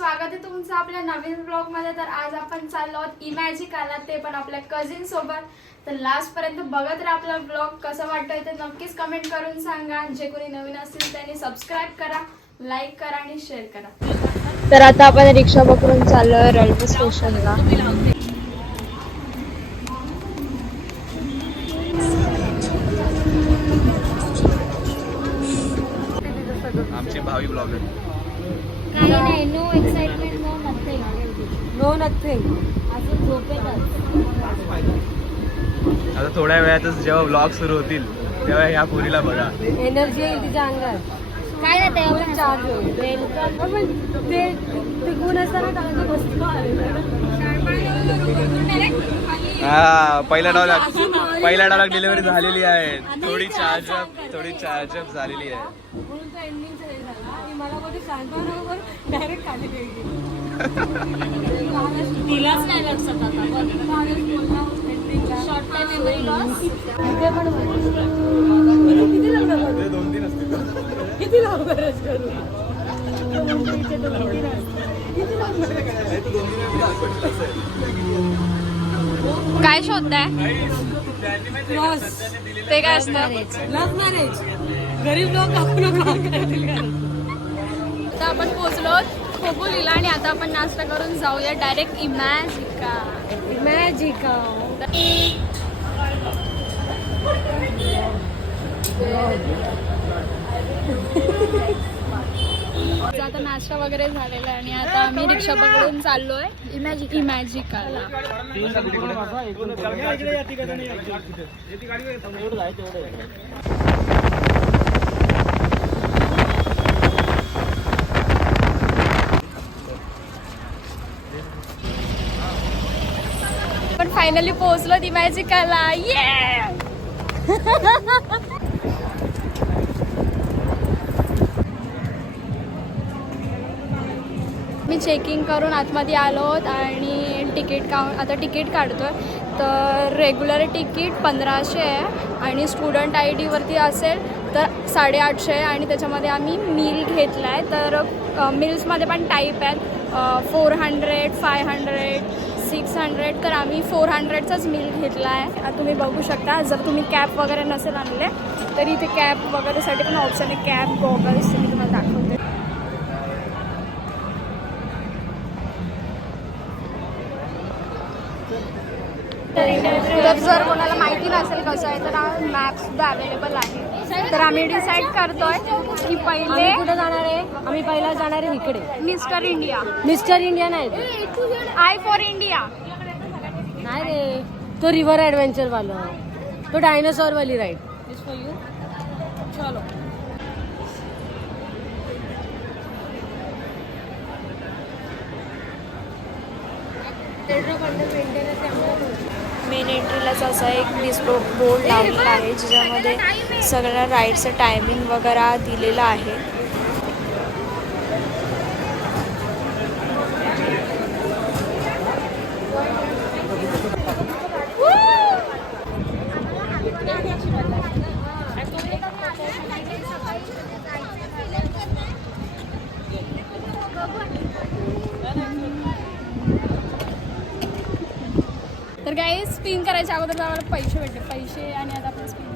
स्वागत आहे तुमचं आपल्या नवीन ब्लॉग मध्ये। तर आज आपण चाललो आहोत इमॅजिकाला, ते पण आपल्या कझिन सोबत। तर लास्ट पर्यंत बघत राहा आपला ब्लॉग। कसं वाटतंय ते नक्कीच कमेंट करून सांगा। जे कोणी नवीन असतील त्यांनी सबस्क्राइब करा, लाईक करा आणि शेअर करा। तर आता आपण रिक्षा पकडून चाललोय रेल्वे स्टेशनला। आमचे भावी ब्लॉगर काही नाही, no excitement, no nothing, no nothing, अजून झोपेतच। आता थोड्या वेळातच जेव्हा ब्लॉग सुरू होतील तेव्हा ह्या पुरीला बघा, एनर्जी येईल तिच्या अंगात। काय नाही ते एवढं चार्ज होईल। वेलकम। ते गुण असताना टाळायची वस्तू हा पहिला डायलॉग डिलिव्हरी झालेली आहे। थोडी चार्जअप झालेली आहे। म्हणून तो एंडिंगचा हे झाला आणि मला मध्ये सांगताना डायरेक्ट खाली गेली। तिलाच नाही लक्षात आता शॉर्ट टाइम मेमरी लॉस। इथे पण किती लवकर करू? 2-3 असतील। किती लवकरच करू? किती काय शोधताय? ते काय असतं? Love marriage. गरीब लोक आपण आता आपण पोहोचलो खोपोलीला आणि आता आपण नाश्ता करून जाऊया डायरेक्ट इमॅजिका। आता नाश्ता वगैरे झालेला आहे आणि आता आम्ही रिक्षा पकडून चाललोय इमॅजिकाला। पण फायनली पोहोचलो इमॅजिकाला। ये मी चेकिंग करून आतमध्ये आलो आणि आता तिकीट काढतोय। तर रेग्युलर तिकीट 1500 आहे आणि स्टुडंट आय डीवरती असेल तर 850 आहे आणि त्याच्यामध्ये आम्ही मील घेतला आहे। तर मिल्समध्ये पण टाईप आहेत 400, 500, 600। तर आम्ही 400चाच मील घेतला आहे। तुम्ही बघू शकता। जर तुम्ही कॅप वगैरे नसेल आणले तर इथे कॅप वगैरेसाठी पण ऑप्शन आहे। कॅप, गॉगल्स मी तुम्हाला दाखवते। तर जर कोणाला माहिती नसेल कसं आहे तर मॅप्स सुद्धा अवेलेबल आहे। तर आम्ही डिसाईड करतोय की पहिले कुठे जाणार आहे। आम्ही पहिला जाणार आहे इकडे, मिस्टर इंडिया। मिस्टर इंडिया नाही, आय फॉर इंडिया नाही रे, तो रिव्हर ॲडव्हेंचर वाला, तो डायनासॉर वाली राईड। चलो मेन एंट्रीलाच असा एक डिस्प्ले बोर्ड लावलेला आहे ज्याच्यामध्ये सगळ्या राईडचं टायमिंग वगैरे दिलेलं आहे। तर काय स्पिन करायच्या अगोदर आम्हाला पैसे भेटले, पैसे आणि आता आपण स्पिन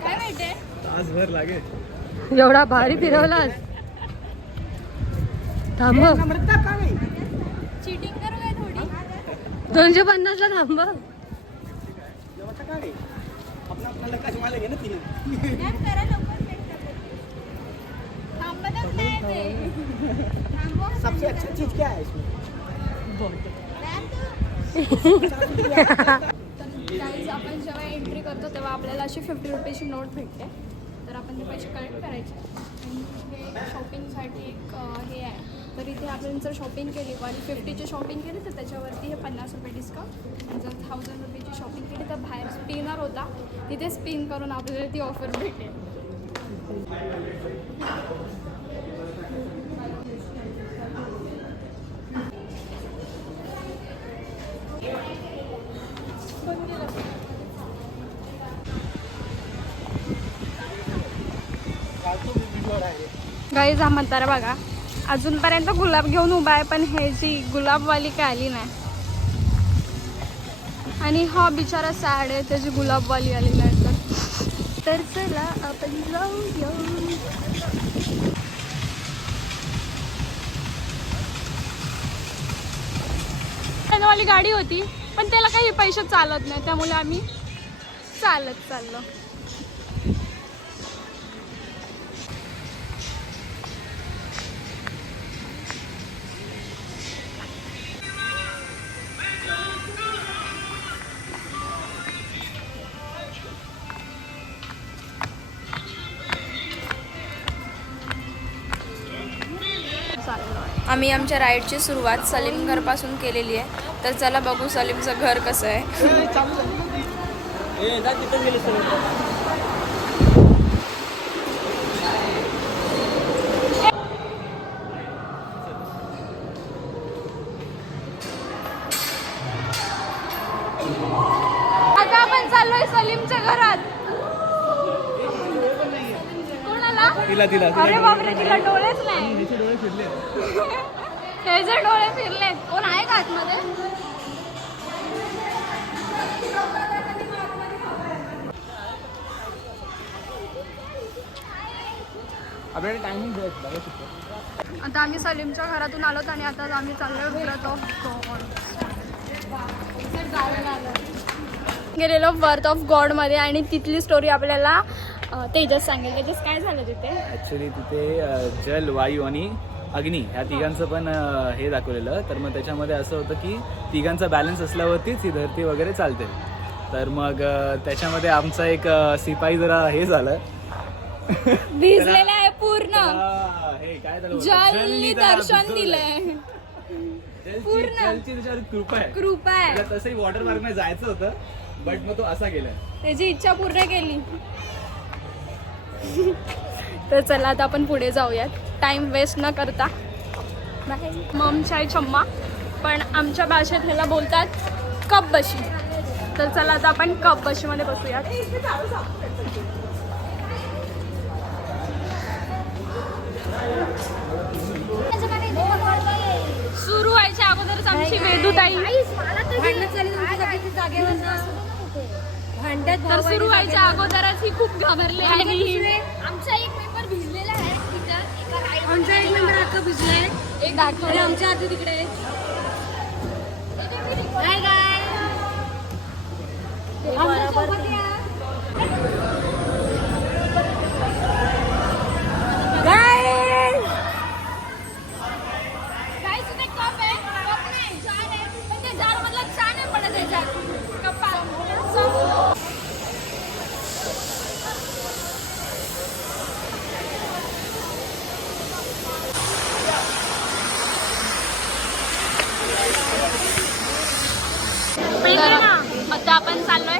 काय माहिती तासभर लागे। एवढा भारी फिरवलास। थांब, चीटिंग करू काय थोडी? 250 ला थांब। थांबतच नाही ते। सबसे अच्छा चीज क्या है इसमें? गाईज आपण जेव्हा एंट्री करतो तेव्हा आपल्याला अशी 50 रुपयाची नोट भेटते। तर आपण ते पैसे कलेक्ट करायचे आणि हे शॉपिंगसाठी एक हे आहे। तर इथे आपण जर शॉपिंग केली 150ची शॉपिंग केली तर त्याच्यावरती हे 50 रुपये डिस्काउंट। आणि जर 1000 रुपयाची शॉपिंग केली तर बाहेर स्पिनर होता, तिथे स्पिन करून आपल्याला ती ऑफर भेटेल। गाईज हा म्हातारा बघा अजूनपर्यंत गुलाब घेऊन उभा आहे, पण हे जी गुलाबवाली काय आली नाही. आणि हा बिचारा सॅड आहे, त्याची गुलाबवाली आली नाही. तर चला आपण जाऊया. वाली गाडी होती, पण त्याला काही पैसे चालत नाही, त्यामुळे आम्ही चालत चाललो. आम्ही आमच्या राईडची सुरुवात सलीम घरपासून केलेली आहे. तर चला बघू सलीमचं घर कसं आहे. आता आपण चाललोय सलीमच्या घरात. कोणाला? अरे बापरे, तिला डोळेच नाही. त्याचे डोळे फिरलेत. कोण आहे का आतमध्ये? आता आम्ही सलीमच्या घरातून आलोत आणि आता आम्ही चाललोय वर्थ ऑफ गॉड. गेलेलो वर्थ ऑफ गॉड मध्ये आणि तिथली स्टोरी आपल्याला तेजस सांगेल. तेजस काय झालं तिथे? ॲक्च्युली तिथे जल, वायू आणि अग्नी ह्या तिघांचं पण हे दाखवलेलं. तर मग त्याच्यामध्ये असं होतं की तिघांचा बॅलन्स असल्यावरतीच ही धरती वगैरे चालते. तर मग त्याच्यामध्ये आमचा एक शिपाई जरा हे झालं, भिजलेला आहे पूर्ण. हे काय झालं, जलनी दर्शन दिलंय पूर्ण. जलची त्याच्यावर कृपा आहे. कृपा आहे. त्याला तसंही वॉटर पार्क मध्ये जायचं होतं, बट मग तो असा गेलाय. त्याची इच्छा पूर्ण केली. तर चला आता आपण पुढे जाऊयात, टाइम वेस्ट न करता. मम चाय चम्मा, पण आमच्या भाषेत ह्याला बोलतात कप बशी. तर चला आता आपण कप बशीमध्ये बसूयात. सुरू व्हायच्या अगोदरच आमची वेदूताई तर सुरू व्हायच्या अगोदरच ही खूप घाबरली आणि आमचा एक मेंबर भिजलेला आहे. आमचा एक मेंबर अख्खा भिजलाय. एक दाखवले आमच्या आधी तिकडे. हाय गाय. आता आपण चाललोय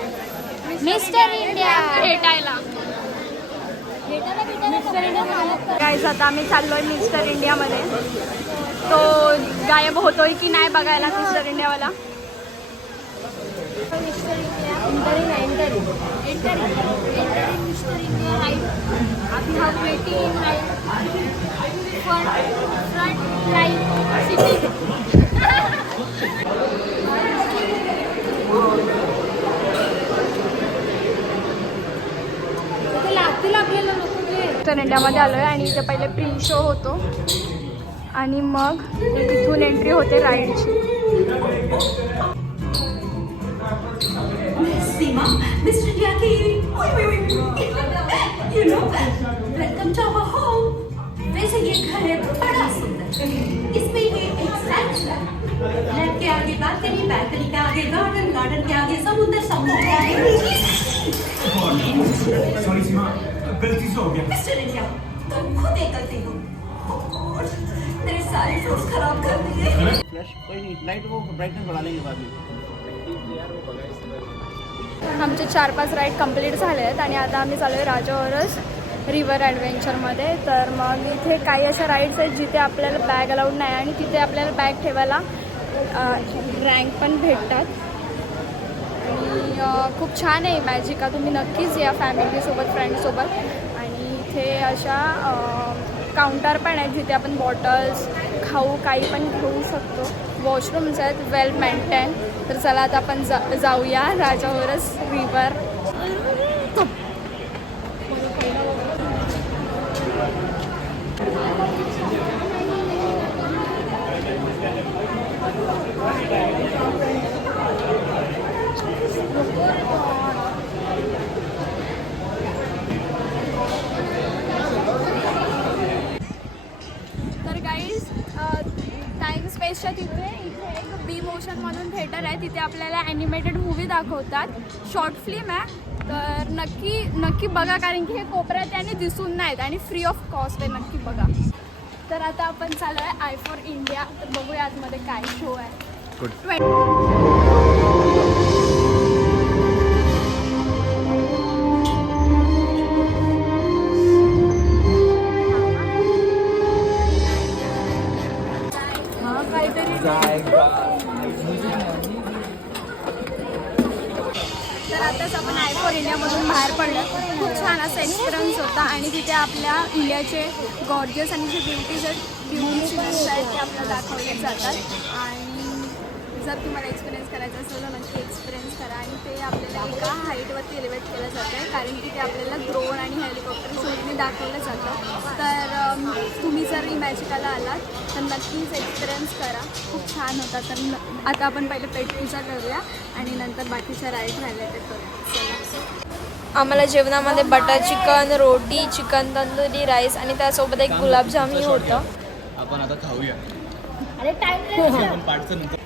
मिस्टर इंडिया भेटायला. गाईज आता आम्ही चाललोय मिस्टर इंडियामध्ये. तो गायब होतोय की नाही बघायला मिस्टर इंडियावाला. Mister India entering mister India right. आम्ही हा waiting front right city. Mister इंडियामध्ये आलोय आणि इथे पहिले प्री शो होतो आणि मग तिथून एंट्री होते राईडची. सीमा, मिस्टर इंडिया की you know welcome to our home. वैसे ये घर है बड़ा सुंदर. इसमें ये एक फ्लैट है. फ्लैट के आगे बालकनी, बालकनी के आगे गार्डन, गार्डन के आगे समुद्र, समुद्र के आगे. सॉरी सीमा, गलती से हो गया. मिस्टर इंडिया, तुम खुद एक गलती हो. मेरे सारे फ्रूट्स खराब कर दिए. फ्लैश कोई नहीं, लाइट वो ब्राइटनेस बढ़ा लेंगे बाद में. आमचे 4-5 राईड कंप्लीट झाले आहेत आणि आता आम्ही चालू आहे राजावरच रिव्हर ॲडव्हेंचरमध्ये. तर मग इथे काही अशा राईड्स आहेत जिथे आपल्याला बॅग अलाउड नाही आणि तिथे आपल्याला बॅग ठेवायला रँक पण भेटतात. आणि खूप छान आहे मॅजिका. तुम्ही नक्कीच या फॅमिलीसोबत, फ्रेंड्ससोबत. आणि इथे अशा काउंटर पण आहेत जिथे आपण बॉटल्स खाऊ काही पण घेऊ शकतो. वॉशरूम्स आहेत वेल मेंटेन. तर चला आता आपण जाऊया राजावरच रिवर. तर गाईज टाइम स्पेसच्या इथे एक बी मोशन म्हणून थिएटर आहे. तिथे आपल्याला ॲनिमेटेड मूवी दाखवतात. शॉर्ट फिल्म आहे. तर नक्की बघा कारण की हे कोपऱ्यात आणि दिसून नाहीत आणि फ्री ऑफ कॉस्ट आहे. नक्की बघा. तर आता आपण चालू आहे आय फॉर इंडिया. तर बघूया आतमध्ये काय शो आहे. तर आताच आपण आय फॉर इंडियामधून बाहेर पडलो. खूप छान असा एक्सपिरियन्स होता आणि तिथे आपल्या इंडियाचे गॉर्जियस आणि जे ब्युटीज आहेत ते आपल्याला दाखवले जातात. आणि जर तुम्हाला एक्सपिरियन्स करायचा असेल तर नक्की एक्सपिरियन्स करा. आणि ते आपल्याला एका हाईटवरती एलिवेट केलं जातं आहे कारण की ते आपल्याला ड्रोन आणि हेलिकॉप्टर सोडून दाखवलं जातं. तर तुम्ही जर इमॅजिकाला आलात तर नक्कीच एक्सपिरियन्स करा. खूप छान होता. तर आता आपण पहिले पेटपूजा करूया आणि नंतर बाकीच्या राईड राहिले ते करूया. आम्हाला जेवणामध्ये बटर चिकन, रोटी, चिकन तंदुरी, राईस आणि त्यासोबत एक गुलाबजामही होतं. आपण आता खाऊया. अरे टाइम आपण पाठचं नंतर.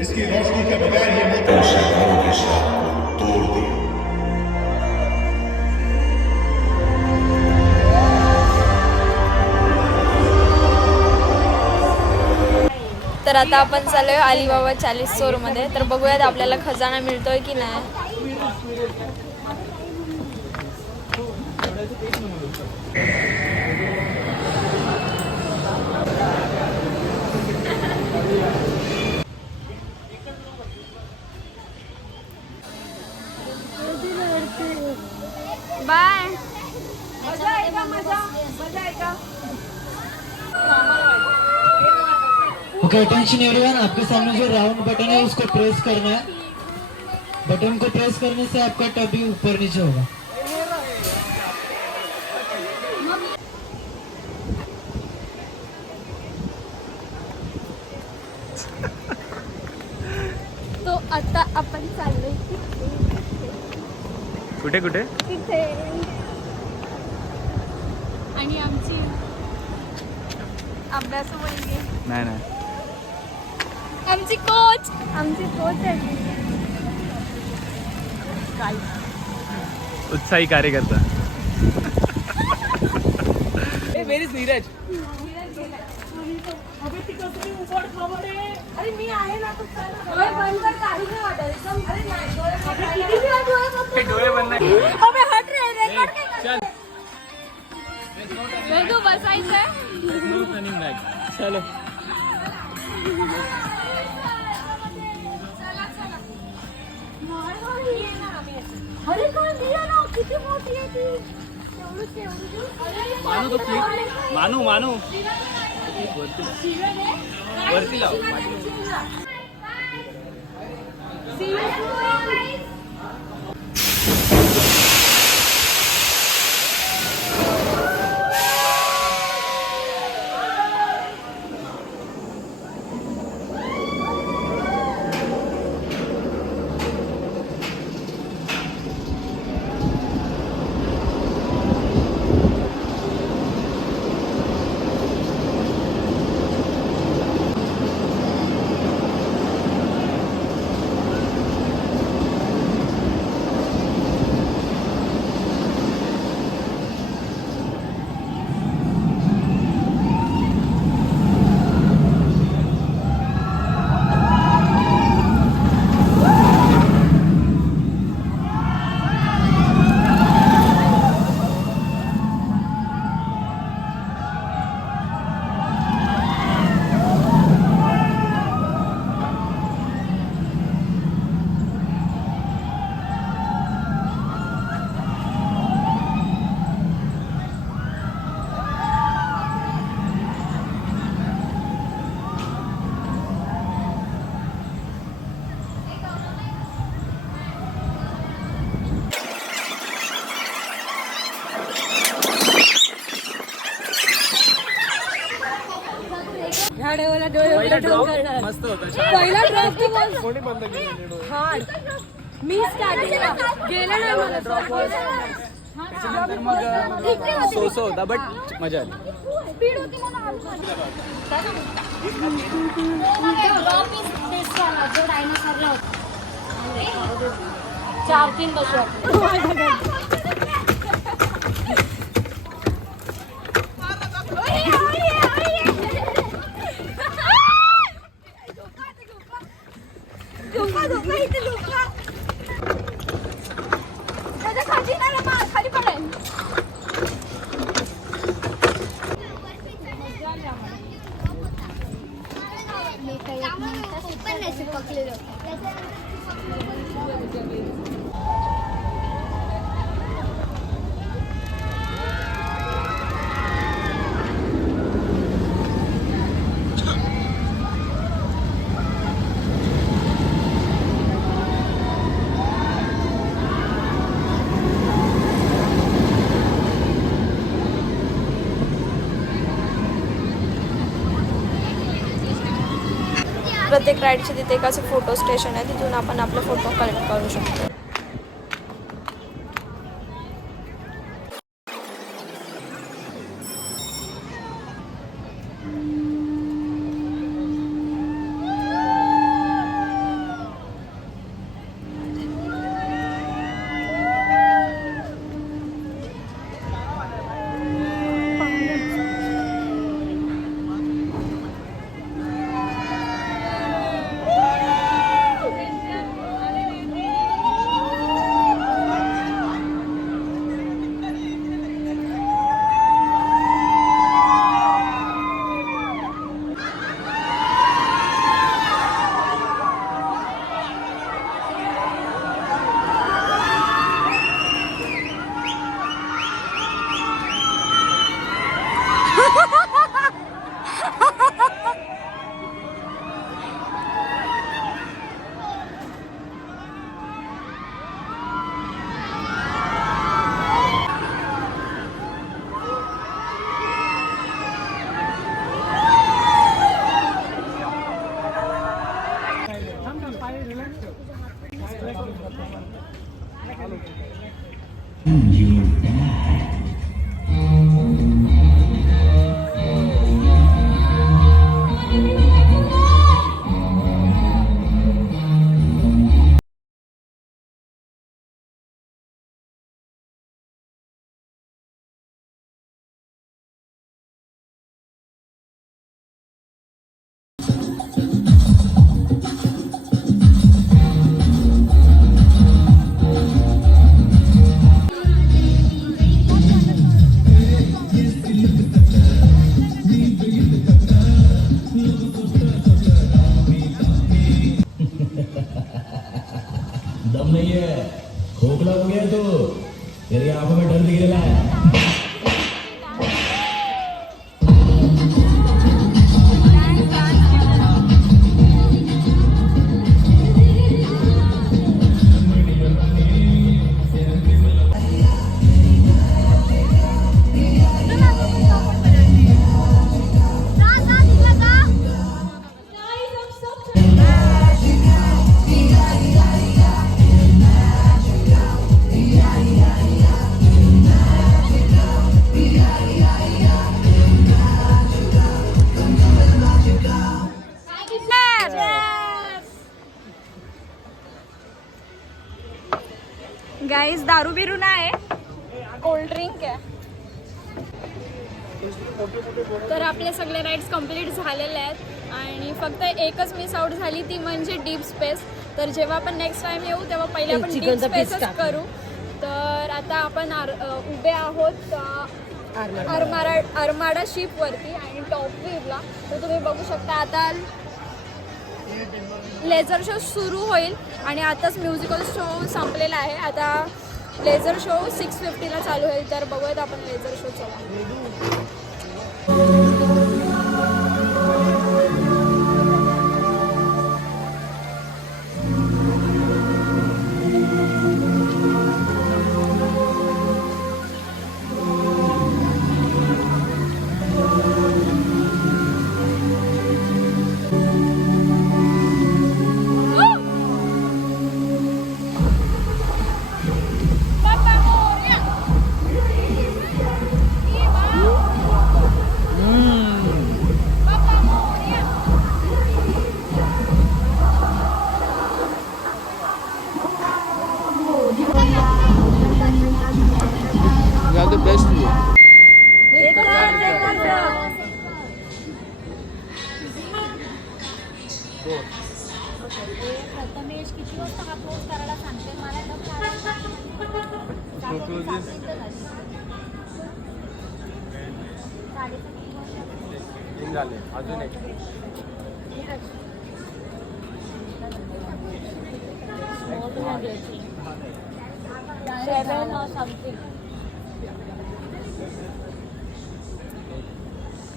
इसकी रोशनी के बगैर ये मुल्क शहरों के शाह को तोड़ दिया. तर आता आपण चालू आहे अलिबाबा 40 स्टोअरमध्ये. तर बघूयात आपल्याला खजाना मिळतोय की नाही. बाय. मजा आहे का? मजा आहे का? ओके अटेंशन एवरीवन, आपके सामने जो राउंड बटन है उसको प्रेस करना है. बटन को प्रेस करने से आपका टबी ऊपर नीचे होगा. तो आता आपण चाललोय कुठे कुठे तिथे. आणि आमची अभ्यास वहिनी, नाही आमची कोच आहे. उत्साही कार्यकर्ता. Where is Neeraj? अरे मी आहे ना. डोळे बंद नाही. तू बसायचंय. चलो. अरे काय दिया ना, किती मोठी आहे ती. मानू तो क्लिक. मानू वरती लाव. मला डोळे पहिला उघडून ड्रॉप करणार. मस्त होता. पहिला ड्रॉप तर हार्ड. मी स्टार्टिंगला गेलं नाही मला त्याच्यानंतर मग सोसो होता बट मजा आली. जो डायनोसॉरला होता 4-3 दशक. खाली पडेल. प्रत्येक राईडचे तिथे एक असं फोटो स्टेशन आहे, तिथून आपण आपले फोटो कलेक्ट करू शकतो. दम नहीं है, खोखला हो गया तो तेरी आंखों में डर दिख रहा है. गाईज दारू बिरू नाही, कोल्ड ड्रिंक आहे. तर आपले सगळे राईड्स कंप्लीट झालेले आहेत आणि फक्त एकच मिस आउट झाली, ती म्हणजे डीप स्पेस. तर जेव्हा आपण नेक्स्ट टाइम येऊ तेव्हा पहिले आपण डीप स्पेसच करू. तर आता आपण उभे आहोत आरमाडा शिपवरती आणि टॉप व्ह्यूला. तर तुम्ही बघू शकता आता लेझर शो सुरू होईल आणि आताच म्युझिकल शो संपलेला आहे. आता लेझर शो 6:50ला चालू होईल. तर बघूयात आपण लेझर शो. चला. The best view. प्रथमेश किती वाजता हा पोस्ट करायला सांगते मला झाले अजून एक समथिंग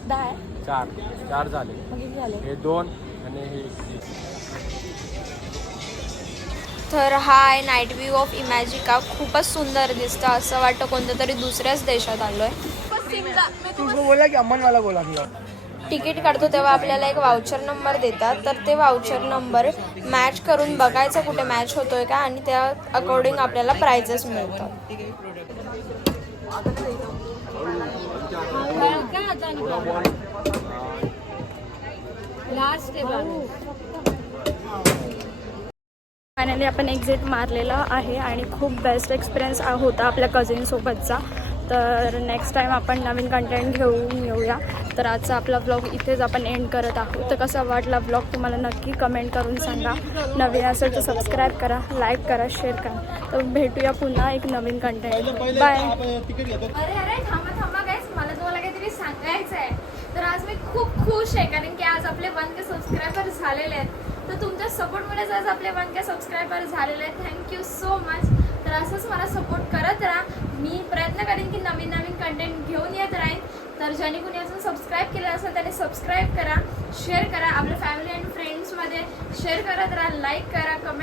10 चार झाले. मग किती झाले? हे 2 आणि हे 1. तर हा आहे नाईट व्ह्यू ऑफ इमॅजिका. खूपच सुंदर दिसतं, असं वाटतं कोणत्या तरी दुसऱ्याच देशात आलो आहे. बोला की अम्मनवाला बोला की. तिकीट काढतो तेव्हा आपल्याला एक वाउचर नंबर देतात, तर ते वाउचर नंबर मॅच करून बघायचं कुठे मॅच होतोय का, आणि त्या अकॉर्डिंग आपल्याला प्राइजेस मिळतात. फायनली आपण एक्झिट मारलेला आहे आणि खूप बेस्ट एक्सपिरियन्स होता आपल्या कझिनसोबतचा. तर नेक्स्ट टाईम आपण नवीन कंटेंट घेऊन येऊया. तर आजचा आपला व्लॉग इथेच आपण एंड करत आहोत. तर कसा वाटला व्लॉग तुम्हाला नक्की कमेंट करून सांगा. नवीन असेल तर सबस्क्राईब करा, लाईक करा, शेअर करा. तर भेटूया पुन्हा एक नवीन कंटेंट. बाय. अरे थांबा गाईस, मला तुम्हाला काहीतरी सांगायचं आहे. तर आज मी खूप खुश आहे कारण की आज आपले 1K सबस्क्रायबर झालेले आहेत. तर तुमच्या सपोर्टमुळेच आज आपले 1K सबस्क्रायबर झालेले आहेत. Thank you so much. तर असंच मला सपोर्ट करत राहा. मी प्रयत्न करेन की नवीन कंटेंट घेऊन येत राहीन. तर ज्याने कुणी अजून सबस्क्राईब केलं असेल त्याने सबस्क्राईब करा, शेअर करा, आपल्या फॅमिली अँड फ्रेंड्समध्ये शेअर करत राहा, लाईक करा, कमेंट